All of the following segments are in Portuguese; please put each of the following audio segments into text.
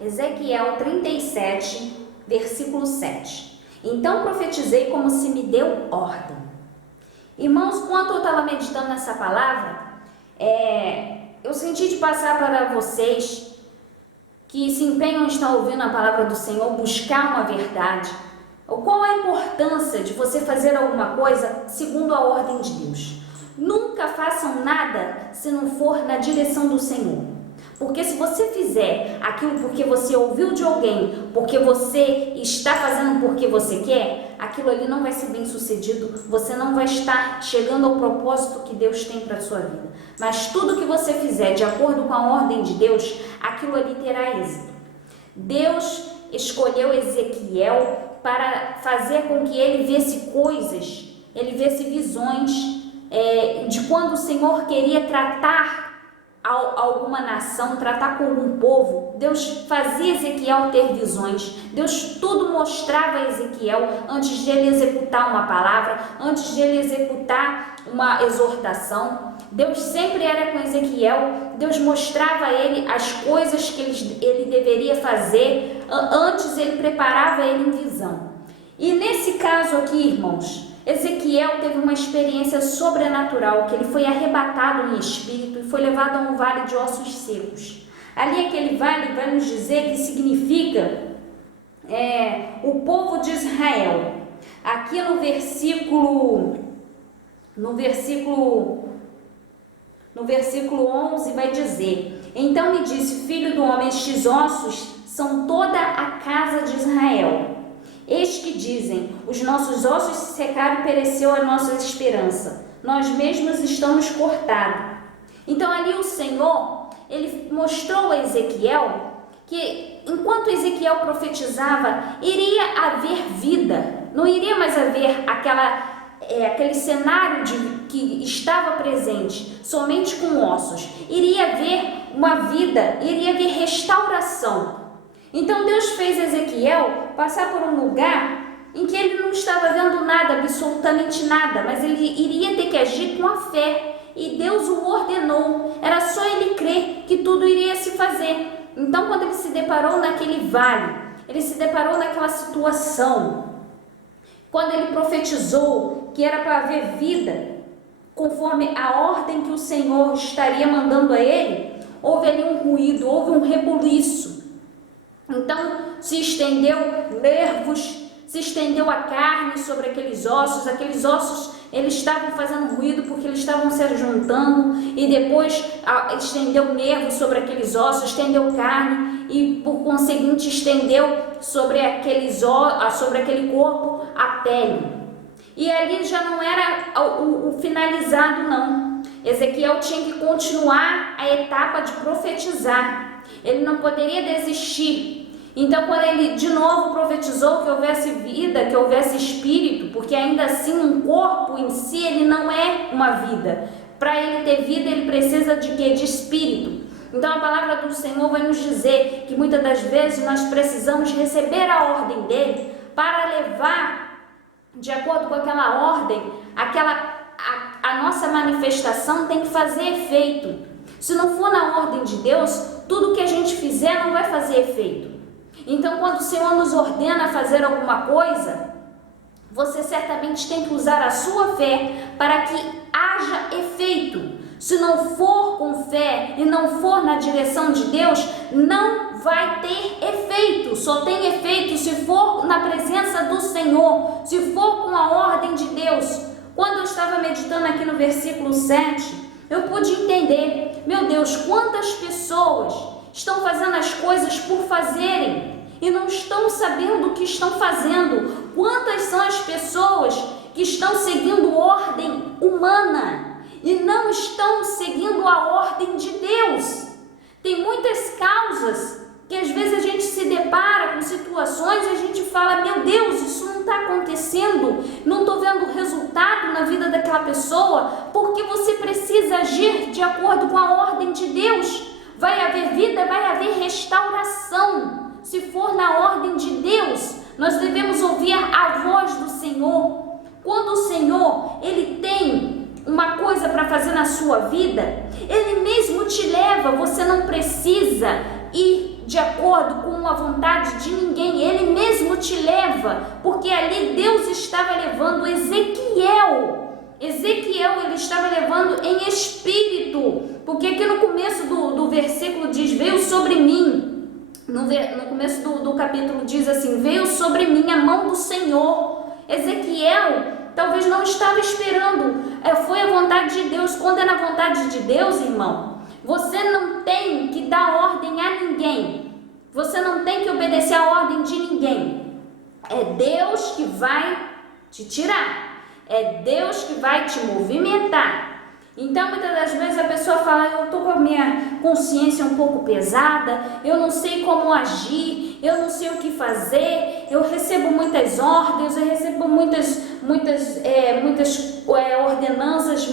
Ezequiel 37, versículo 7. Então profetizei como se me deu ordem. Irmãos, quando eu estava meditando nessa palavra, eu senti de passar para vocês que se empenham em estar ouvindo a palavra do Senhor, buscar uma verdade. Qual a importância de você fazer alguma coisa segundo a ordem de Deus? Nunca façam nada se não for na direção do Senhor. Porque se você fizer aquilo porque você ouviu de alguém, porque você está fazendo porque você quer, aquilo ali não vai ser bem sucedido, você não vai estar chegando ao propósito que Deus tem para a sua vida. Mas tudo que você fizer de acordo com a ordem de Deus, aquilo ali terá êxito. Deus escolheu Ezequiel para fazer com que ele visse coisas, ele visse visões de quando o Senhor queria tratar alguma nação, tratar com algum povo. Deus fazia Ezequiel ter visões. Deus tudo mostrava a Ezequiel antes de ele executar uma palavra, antes de ele executar uma exortação. Deus sempre era com Ezequiel. Deus mostrava a ele as coisas que ele deveria fazer. Antes ele preparava ele em visão. E nesse caso aqui, irmãos, Ezequiel teve uma experiência sobrenatural, que ele foi arrebatado em espírito e foi levado a um vale de ossos secos. Ali aquele vale vai nos dizer que significa o povo de Israel. Aqui no versículo 11 vai dizer: então me disse, filho do homem, estes ossos são toda a casa de Israel. Eis que dizem, os nossos ossos se secaram e pereceu a nossa esperança. Nós mesmos estamos cortados. Então ali o Senhor, ele mostrou a Ezequiel que enquanto Ezequiel profetizava, iria haver vida. Não iria mais haver aquele cenário que estava presente somente com ossos. Iria haver uma vida, iria haver restauração. Então Deus fez Ezequiel passar por um lugar em que ele não estava vendo nada, absolutamente nada, mas ele iria ter que agir com a fé, e Deus o ordenou. Era só ele crer que tudo iria se fazer. Então quando ele se deparou naquele vale, ele se deparou naquela situação, quando ele profetizou que era para haver vida, conforme a ordem que o Senhor estaria mandando a ele, houve ali um ruído, houve um rebuliço. Então se estendeu nervos, se estendeu a carne sobre aqueles ossos eles estavam fazendo ruído porque eles estavam se juntando, e depois estendeu nervos sobre aqueles ossos, estendeu carne e por conseguinte estendeu sobre aquele corpo a pele. E ali já não era o finalizado não, Ezequiel tinha que continuar a etapa de profetizar, ele não poderia desistir. Então quando ele de novo profetizou que houvesse vida, que houvesse espírito, porque ainda assim um corpo em si ele não é uma vida. Para ele ter vida ele precisa de quê? De espírito. Então a palavra do Senhor vai nos dizer que muitas das vezes nós precisamos receber a ordem dele para levar, de acordo com aquela ordem, a nossa manifestação tem que fazer efeito. Se não for na ordem de Deus, tudo que a gente fizer não vai fazer efeito. Então, quando o Senhor nos ordena a fazer alguma coisa, você certamente tem que usar a sua fé para que haja efeito. Se não for com fé e não for na direção de Deus, não vai ter efeito. Só tem efeito se for na presença do Senhor, se for com a ordem de Deus. Quando eu estava meditando aqui no versículo 7, eu pude entender, meu Deus, quantas pessoas estão fazendo as coisas por fazerem e não estão sabendo o que estão fazendo. Quantas são as pessoas que estão seguindo ordem humana e não estão seguindo a ordem de Deus? Tem muitas causas que às vezes a gente se depara com situações e a gente fala, meu Deus, isso não está acontecendo, não estou vendo resultado na vida daquela pessoa, porque você precisa agir de acordo com a ordem de Deus. Vai haver vida, vai haver restauração. Se for na ordem de Deus, nós devemos ouvir a voz do Senhor. Quando o Senhor, ele tem uma coisa para fazer na sua vida, ele mesmo te leva, você não precisa ir de acordo com a vontade de ninguém, Ele mesmo te leva, porque ali Deus estava levando Ezequiel, ele estava levando em espírito, porque aqui no começo do versículo diz, veio sobre mim, no começo do capítulo diz assim, veio sobre mim a mão do Senhor. Ezequiel talvez não estava esperando, foi a vontade de Deus. Quando é na vontade de Deus, irmão, você não tem que dar ordem a ninguém, você não tem que obedecer a ordem de ninguém, é Deus que vai te tirar, é Deus que vai te movimentar. Então, muitas das vezes a pessoa fala, eu estou com a minha consciência um pouco pesada, eu não sei como agir, eu não sei o que fazer, eu recebo muitas ordens, eu recebo muitas ordenanças,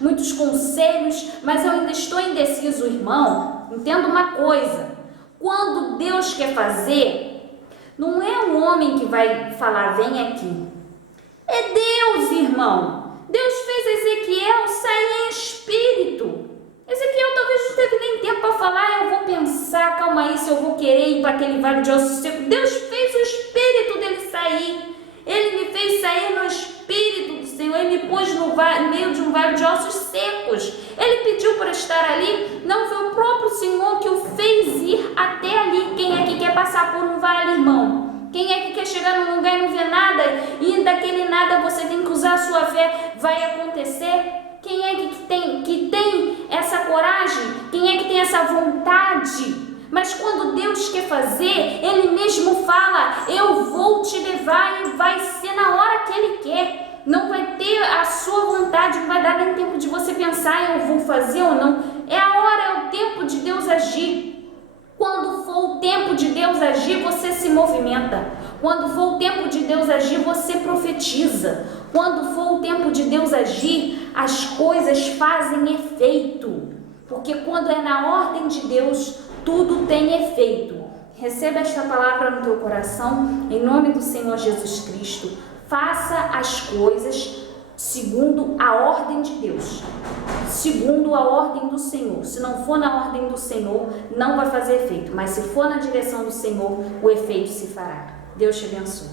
muitos conselhos, mas eu ainda estou indeciso, irmão. Entenda uma coisa, quando Deus quer fazer, não é um homem que vai falar, vem aqui. É Deus, irmão. Deus fez Ezequiel sair em espírito. Ezequiel talvez não teve nem tempo para falar, eu vou pensar, calma aí, se eu vou querer ir para aquele vale de ossos secos. Deus fez o espírito dele sair. Ele me fez sair no espírito do Senhor. Ele me pôs no meio de um vale de ossos secos. Ele pediu para estar ali. Não foi o próprio Senhor que o fez ir até ali. Quem é que quer passar por um vale, irmão? Quem é que quer chegar num lugar e não vê nada, e daquele nada você tem que usar a sua fé, vai acontecer? Quem é que tem essa coragem? Quem é que tem essa vontade? Mas quando Deus quer fazer, Ele mesmo fala, eu vou te levar, e vai ser na hora que Ele quer. Não vai ter a sua vontade, não vai dar nem tempo de você pensar, eu vou fazer ou não. É a hora, é o tempo de Deus agir. Quando for o tempo de Deus agir, você se movimenta. Quando for o tempo de Deus agir, você profetiza. Quando for o tempo de Deus agir, as coisas fazem efeito. Porque quando é na ordem de Deus, tudo tem efeito. Receba esta palavra no teu coração, em nome do Senhor Jesus Cristo. Faça as coisas segundo a ordem de Deus, segundo a ordem do Senhor. Se não for na ordem do Senhor, não vai fazer efeito, mas se for na direção do Senhor, o efeito se fará. Deus te abençoe.